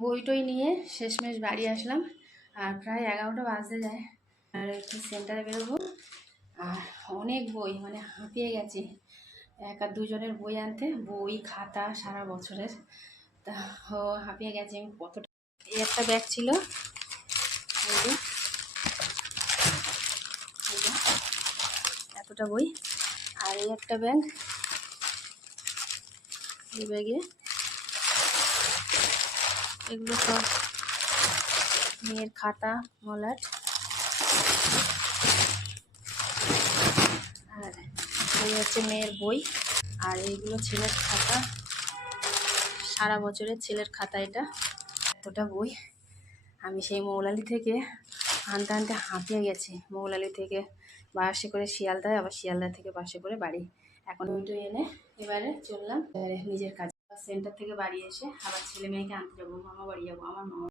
বই টই নিয়ে শেষমেশ বাড়ি আসলাম, আর প্রায় 11টা বাজতে যায়। আর একটু সেন্টারে বেরোবো, আর অনেক বই, মানে হাঁপিয়ে গেছি এক আর দুজনের বই আনতে, বই খাতা সারা বছরের। তা হাঁপিয়ে গেছি আমি কতটা। এই একটা ব্যাগ ছিল, এই যে এতটা বই। আর এই একটা ব্যাগ, এই ব্যাগে এগুলো সব মেয়ের খাতা মলাট। আর এই হচ্ছে মেয়ের বই, আর এইগুলো ছেলের খাতা, সারা বছরের ছেলের খাতা। এটা এতটা বই আমি সেই মৌলালি থেকে আনতে আনতে হাঁপিয়ে গেছি। মৌলালি থেকে বাসে করে শিয়ালদায়, আবার শিয়ালদা থেকে বাসে করে বাড়ি। এখন ওইটা এনে এবারে চললাম নিজের কাজ। সেন্টার থেকে বাড়ি এসে আবার ছেলে মেয়েকে আনতে যাবো, মামা বাড়ি যাবো। আমার মামা